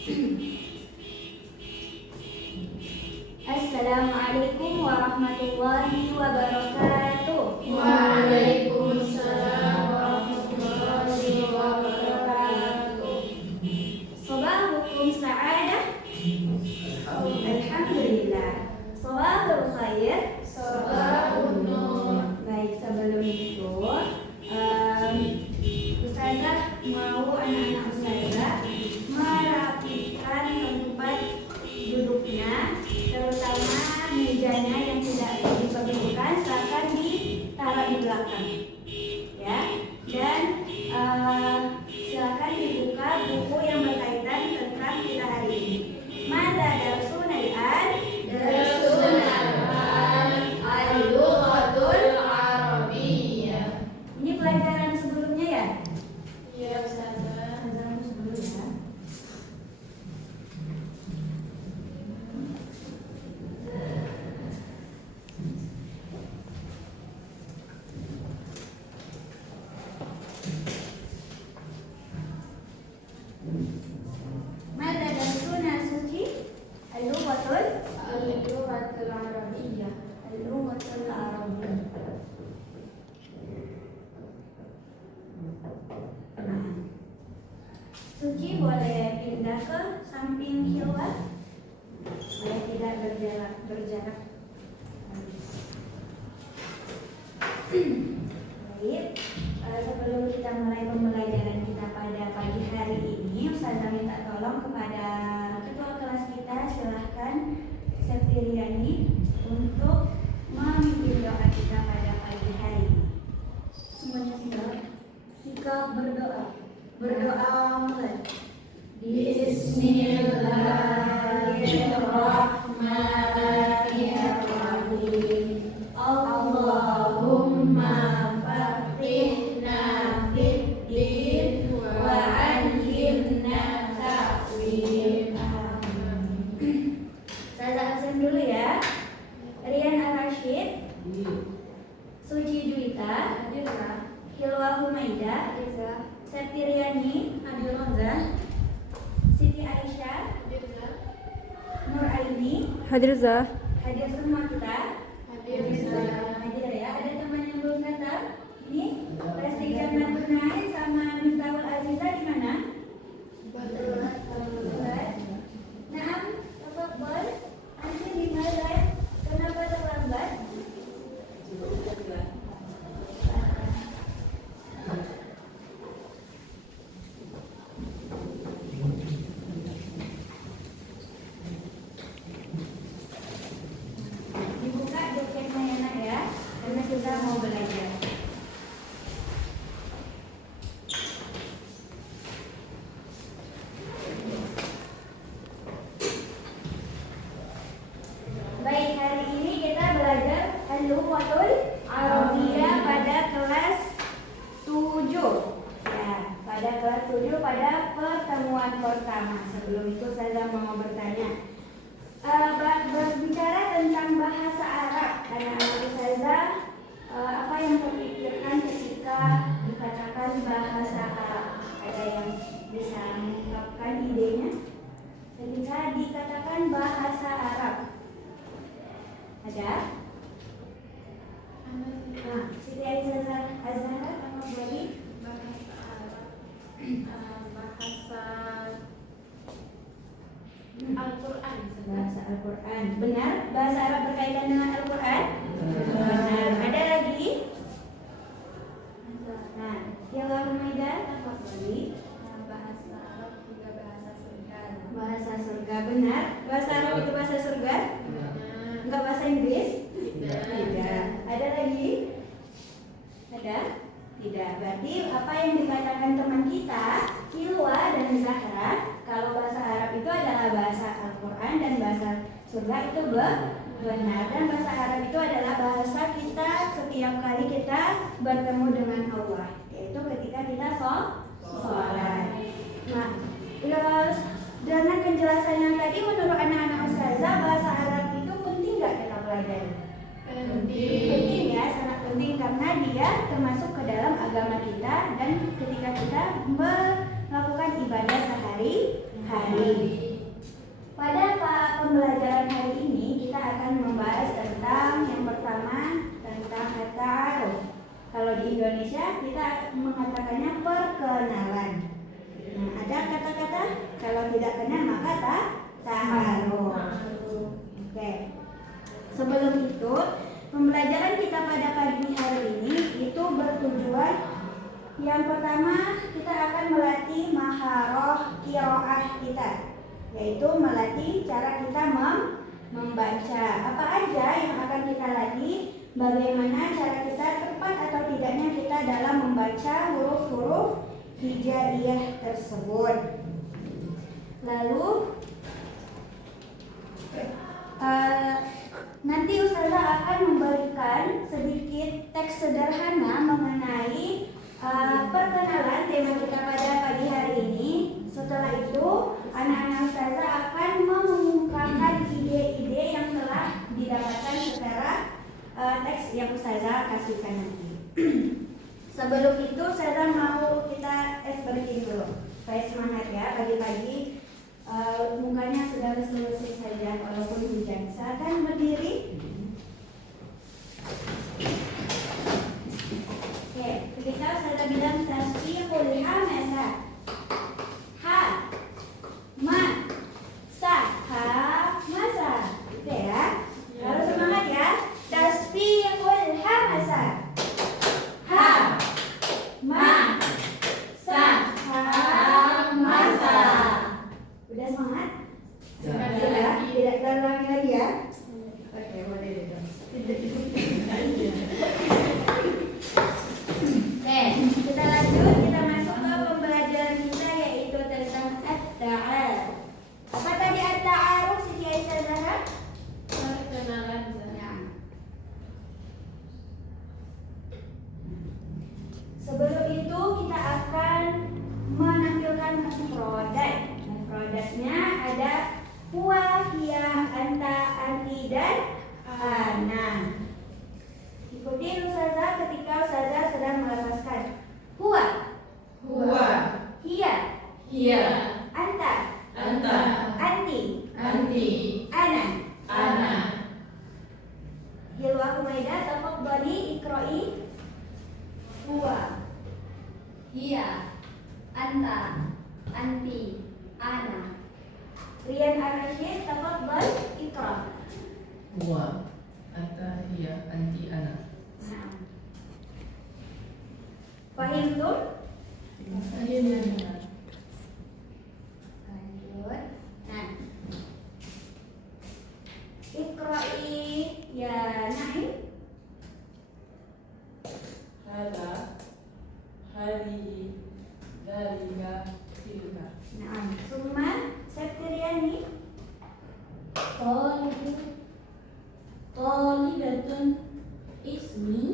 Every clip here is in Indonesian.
Assalamualaikum warahmatullahi wabarakatuh. Waalaikumsalam warahmatullahi wabarakatuh. Sabahukum sa'adah. Alhamdulillah. Sabahul khair. Sabahun nur. Baik, sebelum itu Ustazah mau anak-anak Ustazah merapikan tempat duduknya, terutama mejanya yang tidak diperlukan silakan ditaruh di belakang, ya. Dan silakan dibuka buku yang berkaitan tentang kita hari ini. Mada darsuna al-an? Darsun al-lughatul arabiyyah. Ini pelajaran sebelumnya ya? Ya, Ustazah. Pelajaran sebelumnya. Mada darsuna suci al-lughatul Al-lughatul arabiyyah. al-lughatul arabiyyah. Nah, Suci boleh pindah ke samping Hilwa, boleh tidak berjarak. Baik, sebelum kita mulai pembelajaran kita pada pagi hari ini, Ustazah minta tolong kepada ketua kelas kita, silahkan Septiriani untuk memimpin doa kita pada pagi hari ini. Semuanya sikap berdoa. Berdoa mulai. Bismillahirrahmanirrahim. Allahumma faqihna fid din wa 'allimna ta'wil. Saya absen dulu ya. Rian Ar-Rasyid, Suci Juwita, Hilwa Humaida, Septiriani, Adil Roza, Siti Aisyah, Nur Aini, Hadir Zah. hadir semua kita. Hadir. Hadir ya. Ada teman yang belum datang? Ini Lesti Jannatul Naim sama Miftahul Aziza di mana? Naam, tafadhol. Anti di mana? Kenapa terlambat? Dibuka doketnya ya nak ya, karena kita mau belajar. Baik, hari ini kita belajar Al-Lughatul Arabiyyah pada kelas 7. Ya, pada kelas 7 pada pertemuan pertama. Sebelum itu saya mau bertanya. Berbicara tentang bahasa Arab, anak-anak Ustazah, apa yang terpikirkan ketika dikatakan bahasa Arab? Ada yang bisa mengungkapkan idenya? Ketika dikatakan bahasa Arab, ada? Nah, Siti Aisyah Azhar, apa boleh? Bahasa Arab. Bahasa Al-Quran. Bahasa Al-Quran. Benar? Bahasa Arab berkaitan dengan Al-Quran? Benar. Ada lagi? Nah, Hilwa Humaida, apa boleh? Bahasa Arab juga bahasa surga. Bahasa surga, benar? Bahasa Arab itu bahasa surga? Enggak bahasa Inggris? Tidak. Ada lagi? Ada? Tidak. Berarti apa yang dikatakan teman kita, Hilwa dan Zahra, kalau bahasa Arab itu adalah bahasa Al-Quran dan bahasa surga itu benar. Dan bahasa Arab itu adalah bahasa kita setiap kali kita bertemu dengan Allah, yaitu ketika kita sholat. Nah, dengan penjelasan yang tadi, menurut anak-anak Ustazah, bahasa Arab itu penting nggak kita pelajari? Penting ya, sangat penting karena dia termasuk ke dalam agama kita dan ketika kita melakukan ibadah sehari hari. Pada pembelajaran hari ini kita akan membahas tentang yang pertama tentang at-ta'aruf. Kalau di Indonesia kita mengatakannya perkenalan. Nah, ada kata-kata kalau tidak kenal maka ta'aruf. Oke. Sebelum itu, pembelajaran kita pada pagi hari ini itu bertujuan yang pertama kita akan melatih maharah qiraah kita, yaitu melatih cara kita membaca. Apa aja yang akan kita latih? Bagaimana cara kita tepat atau tidaknya kita dalam membaca huruf-huruf hijaiyah tersebut. Lalu nanti Ustazah akan memberikan sedikit teks sederhana mengenai perkenalan tema kita pada pagi hari ini. Setelah itu anak-anak Ustazah akan mengungkapkan ide-ide yang telah didapatkan secara teks yang Ustazah kasihkan nanti. Sebelum itu Ustazah mau kita berhenti dulu supaya semangat ya pagi-pagi. Mukanya sudah selesai saja walaupun hujan. Silakan berdiri. Oke, ketika Ustazah bilang tasbihul hamzah. Ha, ma, sa, ha, masa. Gitu ya. Harus semangat ya. Tasbihul hamzah. Ha, ma, sa, ha, masa. Udah semangat? Sudah? Tidak terulangi lagi ya? Oke, boleh dulu. Oke, kita lanjut. Kita masuk ke pembelajaran kita yaitu tentang at-ta'aruf. Apa tadi at-ta'aruf Siti Aisyah Zahra? Perkenalan. Sebelum itu kita akan menampilkan mufradat. Mufradatnya ada huwa, hiya, anta, anti, dan ana. Ikuti Ustazah ketika Ustazah sedang melafazkan. Huwa, Huwa, hiya, hiya, anta, anta, anti, anti, ana. ana. Hilwa Humaida, tafadhali iqra'i. Huwa, hiya, anta, anti, ana. Rian Ar-Rasyid, tafadhal iqra'. Huwa, anta, hiya, anti, ana. Nah. Fahimtum? Lanjut. Nah. Iqra'i ya Naim. Hada, hadihi, dalika, tilka. Nah, Summa Septriani. Talibatun ismi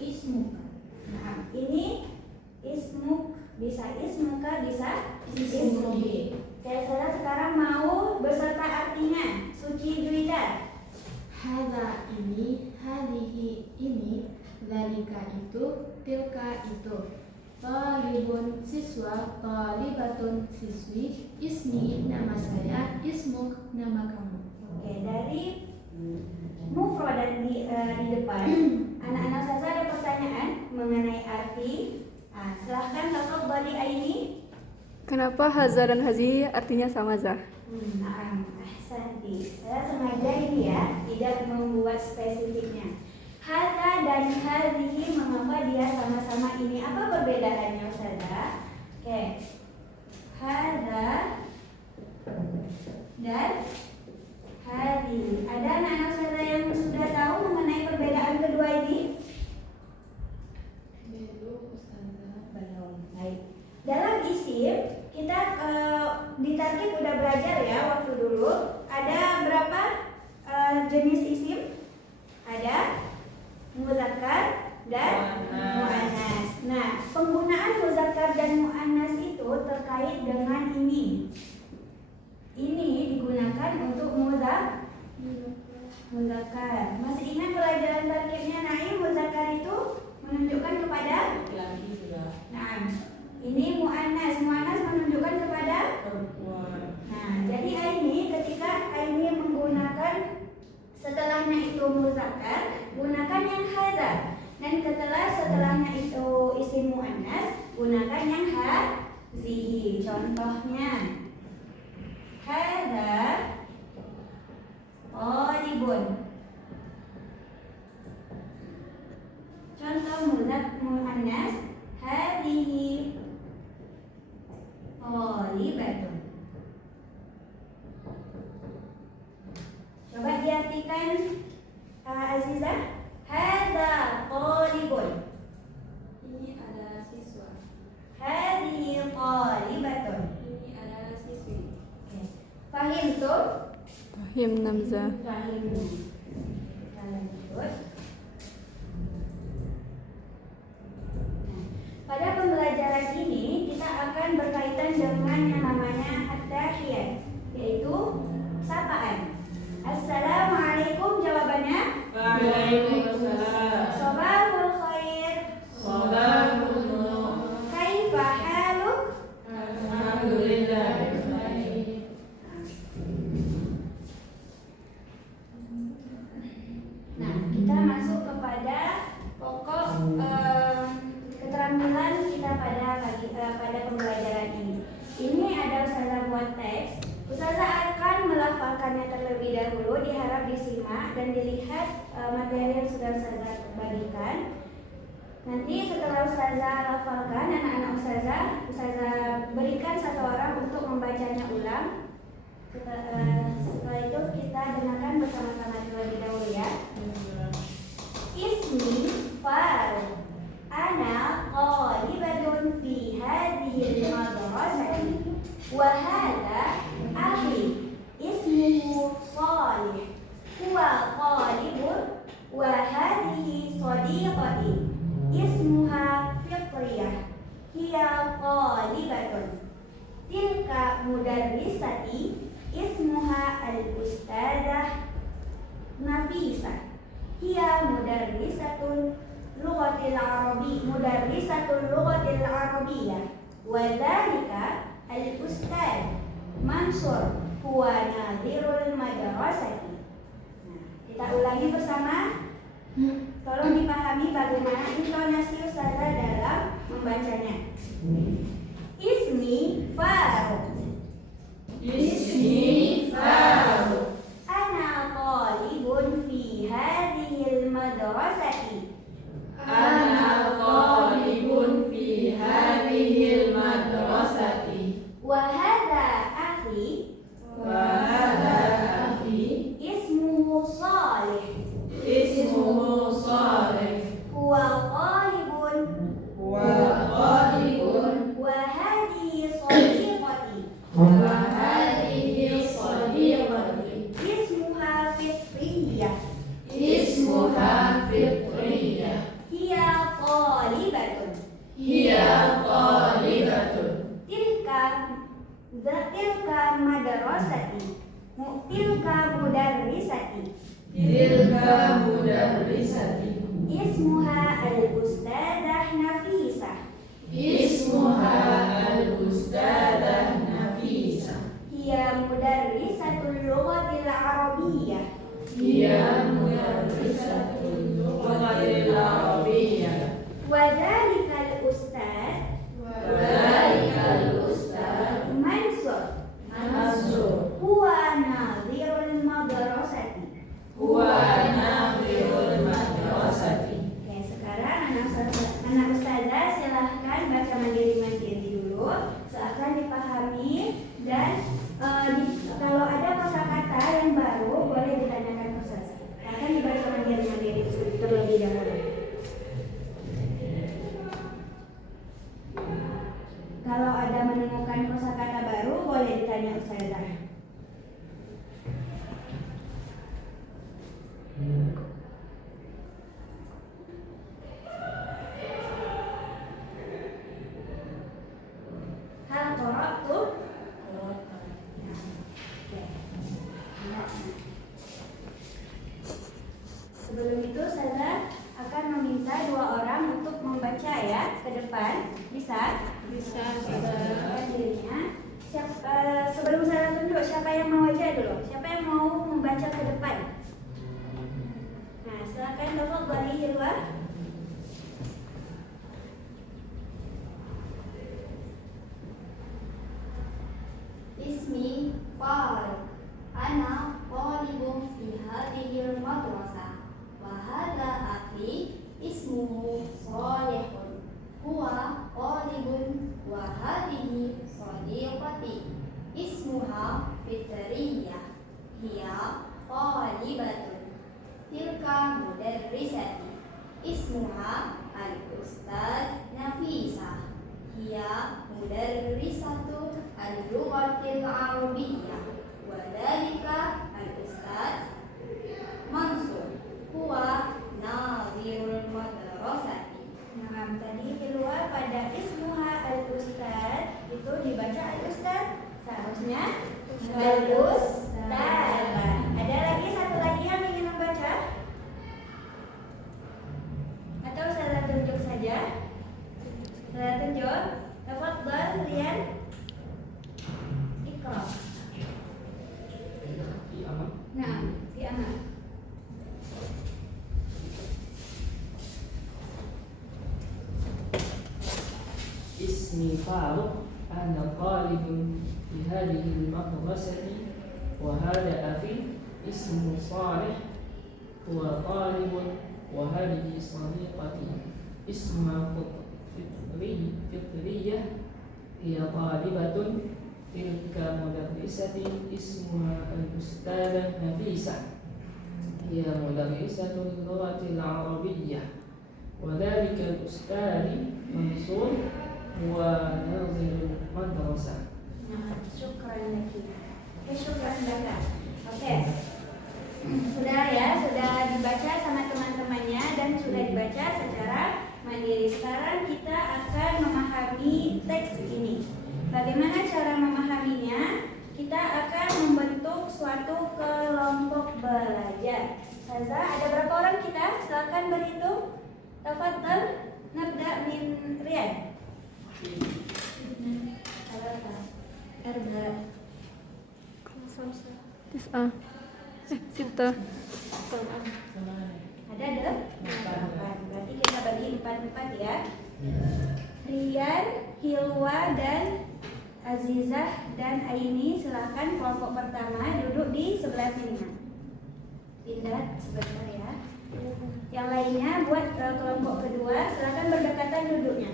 ismuka. Nah, ini ismuk bisa ismuka bisa ismuki. Saya sekarang mau beserta artinya. Suci Juwida. Hada ini, hadihi ini, dalika itu, tilka itu. Talibun siswa, talibatun siswi, ismi nama saya, ismuk nama kamu. Oke, dari mufradat di depan, anak-anak saja ada pertanyaan mengenai arti. Nah, silahkan tafadhali Aini. Kenapa Haza dan Hazi artinya sama Zah? Ahsanti. Saya sengaja ini ya, tidak membuat spesifiknya. Hadza dan hadhihi, mengapa dia sama-sama ini? Apa perbedaannya Ustazah? Oke. Hadza dan hadhihi. Ada anak-anak Ustazah yang sudah tahu mengenai perbedaan kedua ini? Belum. Baik. Dalam isim kita di tarkib udah belajar ya waktu dulu. Ada berapa jenis isim? Ada muzakkar dan muannas. Nah, penggunaan muzakkar dan muannas itu terkait dengan ini. Ini digunakan untuk muzakkar. Masih ingat pelajaran tarkibnya Naim? Muzakkar itu menunjukkan kepada Laki sudah nah, ini muannas. Muannas menunjukkan kepada perempuan. isim muannas, gunakan yang hazihi. Contohnya, hadza talibun. Contoh muannas, hadhihi talibatun. Coba diartikan, Azizah. Hadza talibun. Ini adalah siswa. Hadhihi talibatun. Ini adalah siswi. Fahimtum? Fahim namza. Fahimna. Kita lanjut. Pada pembelajaran ini kita akan berkaitan dengan yang namanya at-tahiyat, yaitu sapaan. Assalamualaikum jawabannya. Waalaikumsalam. Sabahul khair. Sabahul nur. Kaifa haluk? Alhamdulillah. Nah, kita masuk kepada pokok keterampilan kita pada pembelajaran ini. Ini ada Ustazah buat teks. Ustazah akan melafalkannya terlebih dahulu, diharap disimak dan dilihat materi yang sudah Ustazah bagikan. Nanti setelah Ustazah lafalkan, anak-anak Ustazah berikan satu orang untuk membacanya ulang. Setelah itu kita dengarkan bersama-sama terlebih dahulu ya. Ismi Faruk. Ana qalibatun fi hadhihi al-madrasati wa hadha akhi ismuhu Salih. Huwa qalibun wa hadhihi sadiqati ismuha Fitriyah. Hiya qalibatun. Tilka mudarrisati ismuha al-ustadzah Nafisah. Hiya mudarrisatul lughatil arabiyyah wa dzalika al-ustadz Mansur huwa nadhirul madrasati. Nah, kita ulangi bersama. Tolong dipahami bagaimana intonasi Ustazah dalam membacanya. Ismi Faruk. Ismi Faruk. Ana talibun fi hadhil madrasati. Ana talibun fi hadhil madrasati. Wa hadha akhi. Wa hadha akhi. Ismuhu Salih. Ismuhu Salih. Huwa qalibun. Wa qalibun. Wa hadhihi sadiqati. Wa hadhihi sadiqati. Ismuha Fitriyah. Ismuha Fitriyah. Hiya qalibatun. Hiya qalibatun. Tilka madrasati. Tilka mudarrisati. Tilka mudarrisati. Ismuha al-ustadzah Nafisah. Ismuha al-ustadzah Nafisah. Hiya mudarrisatul lughatil arabiyyah. Hiya mudarrisatul lughatil arabiyyah. Wa dzalikal ustadz Wa dzalikal ustadz Mansur. Huwa nadhirul madrasati. Huwa nadhirul madrasati. Oke, sekarang anak ustazah silahkan baca mandiri-mandiri dulu, seakan dipahami dan kalau ada kosakata yang baru boleh ditanyakan ke ustazah. Akan dibaca mandiri-mandiri terlebih dahulu. Kalau ada menemukan kosakata baru boleh ditanya ustazah. Hal qara'tum? Sebelum itu saya akan meminta dua orang untuk membaca ya ke depan. Bisa? Bisa. Dirinya. Sebelum saya tunjuk siapa yang mau aja dulu? Siapa yang mau membaca ke depan? Nah, silakan tafadhali Hilwa. ismuha Fitriyah. Hiya talibatun. Tilka mudarrisati. Ismuha al-ustaz Nafisa. Hiya mudarrisatu al-lughatil arabiyyah. Wa dzalika al-ustaz Mansur huwa nadhirul madrasati. Nah, tadi di luar pada ismuha al-ustaz itu dibaca al-ustaz. Seharusnya al-ustaz. Ada lagi satu lagi yang ingin membaca? Atau saya tunjuk saja? Saya tunjuk. Tafadhal Rian. Iqra. Nah, si Ahmad. اسمي فاروق أنا طالب في هذه المدرسة وهذا أخي اسمه صالح هو طالب وهذه صديقتي اسمها فطرية هي طالبة تلك مدرستي اسمها الأستاذة نفيسة هي مدرسة اللغة العربية وذلك الأستاذ منصور هو ناظر المدرسة. Nah, syukran lagi. Oke, syukran banget. Oke. Sudah ya, sudah dibaca sama teman-temannya dan sudah dibaca secara mandiri. Sekarang kita akan memahami teks ini. Bagaimana cara memahaminya? Kita akan membentuk suatu kelompok belajar. Saza, ada berapa orang kita? Silakan berhitung. Tafadhal, nabda min Rian. Tis'a. Sita. Ada 8. Berarti kita bagi 4-4 ya. Rian, Hilwa dan Azizah dan Aini, silakan kelompok pertama duduk di sebelah sini. Pindah sebentar ya. Yang lainnya buat kelompok kedua, silakan berdekatan duduknya.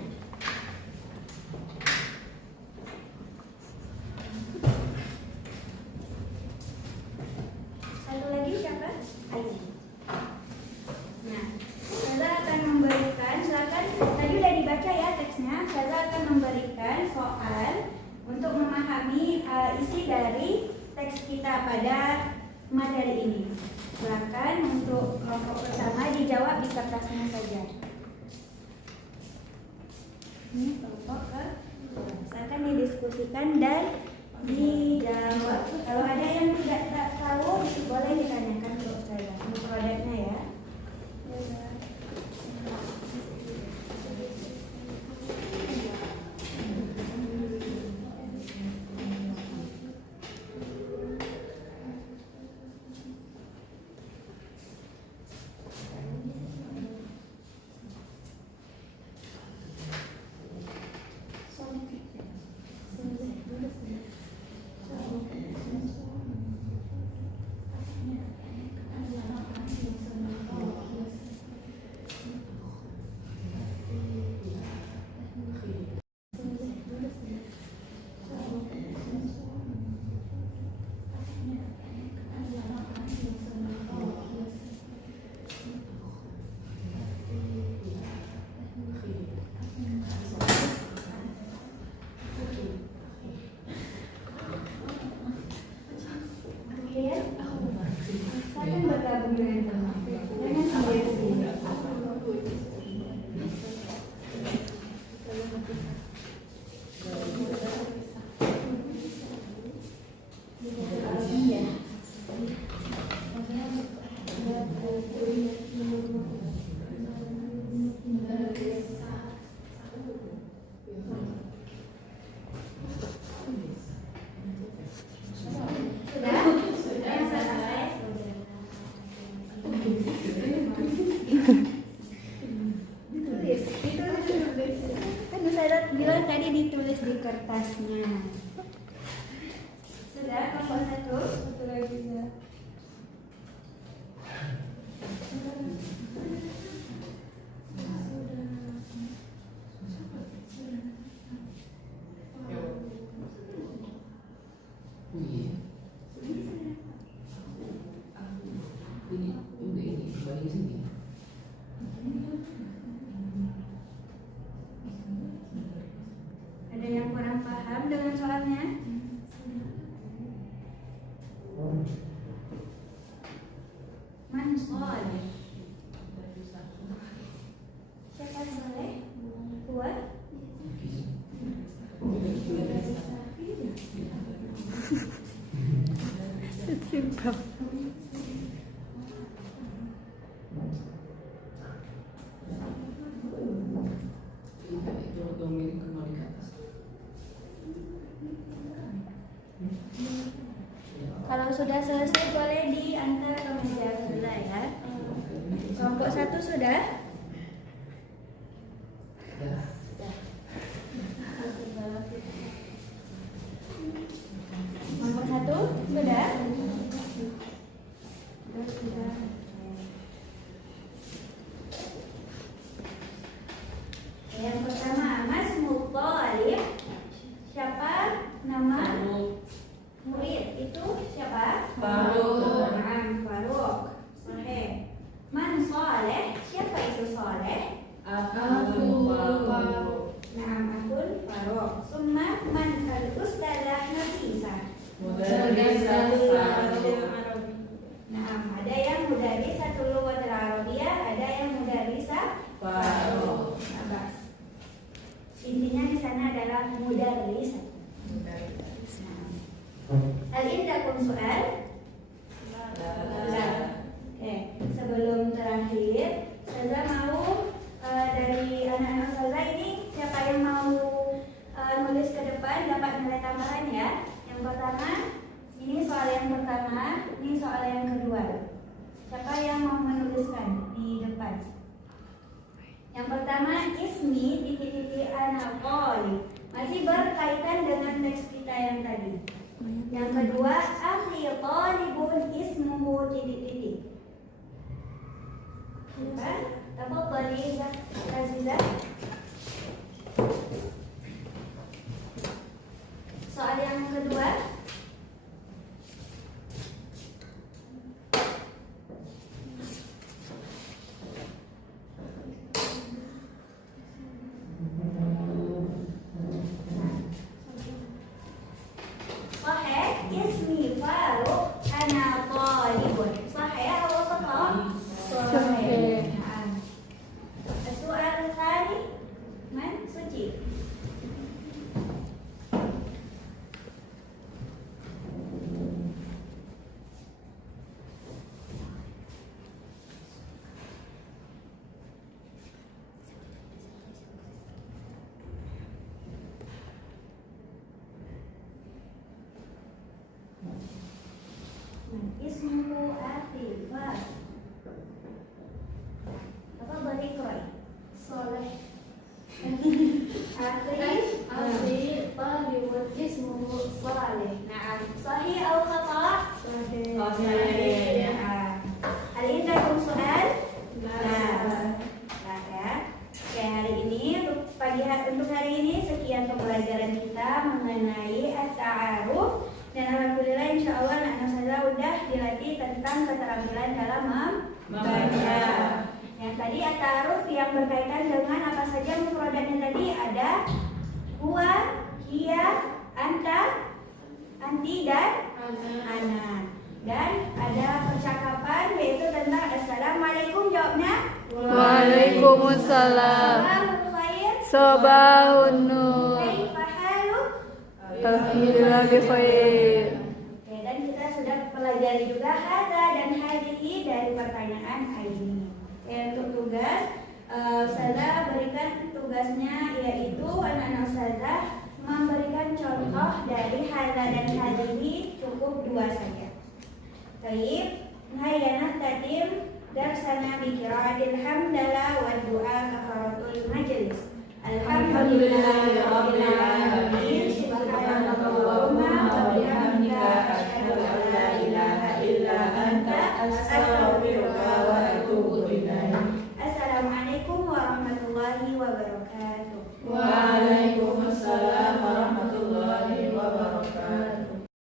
Satu lagi siapa? Aini. Nah, saya akan memberikan, silakan tadi udah dibaca ya teksnya. Saya akan memberikan soal untuk memahami isi dari teks kita pada materi ini. Silakan untuk kelompok pertama dijawab di kertasnya saja. Ini kelompok silakan didiskusikan dan dijawab. Kalau ada yang tidak tahu boleh ditanyakan ke saya. Ini produknya ya. Silakan bergabung dengan teman. Jangan sendiri-sendiri. Sudah? Sudah selesai? salih. Siapa saleh? Huwa Simpel. Itu domir kembali ke atas. Kalau sudah selesai boleh diantar ke meja sebelah ya. Kelompok 1 sudah? Kelompok 1 sudah? Sudah. Yang pertama, Mas Muthalib. Siapa nama murid itu? Siapa? Faruk. Naam, Faruk. Sahih. Man Saleh. Siapa itu Saleh? Aku Faruk. Naam, akun Faruk. Summa man al-ustadzah Nafisa. Mudarrisatul Arabi. Naam, ada yang mudarrisatul lughatil arabiyyah, ada yang mudarrisah Faruk. Abbas. Intinya di sana adalah mudarrisah. Hal indakum soal? Oke, sebelum terakhir, saya mau dari anak-anak saya ini siapa yang mau nulis ke depan dapat nilai tambahan ya. Yang pertama, ini soal yang pertama, ini soal yang kedua. Siapa yang mau menuliskan di depan? Yang pertama, ismi titik-titik anak qoli. Masih berkaitan dengan teks kita yang tadi. Yang kedua, akhi talibun ismuhu titik-titik. Tafadhali Azizah. Soal yang kedua, sahih ismi Faruk ana talibun. Sahih atau khata? Sahih. Naam. Soal tsani man suci. Ismuhu Afifah. Apa balik Roy? Soleh. Afif talibun ismuhu Saleh. Naam. Sahih atau khata? Sahih. Oh, sahih. Naam. Hal ini dalam soal? Nah, ya. Oke, hari ini untuk hari ini sekian pembelajaran kita mengenai at-ta'aruf. Dan alhamdulillah insya Allah anak-anak saya udah dilatih tentang keterampilan dalam membaca. Yang tadi at-ta'aruf yang berkaitan dengan apa saja mufradatnya tadi ada huwa, hiya, anta, anti dan ana. Dan ada percakapan yaitu tentang assalamualaikum, jawabnya Waalaikumsalam. sabahul khair, Sabahun nur. kaifa haluk. Alhamdulillah bi khair. Oke, dan kita sudah pelajari juga hada dan hadihi dari pertanyaan ini. Oke, untuk tugas saya berikan tugasnya yaitu anak-anak saya memberikan contoh dari hada dan hadihi cukup 2 saja. Baik, hayya tatim darsana bi qiraatil hamdalah wa du'a kafaratul majlis. Alhamdulillah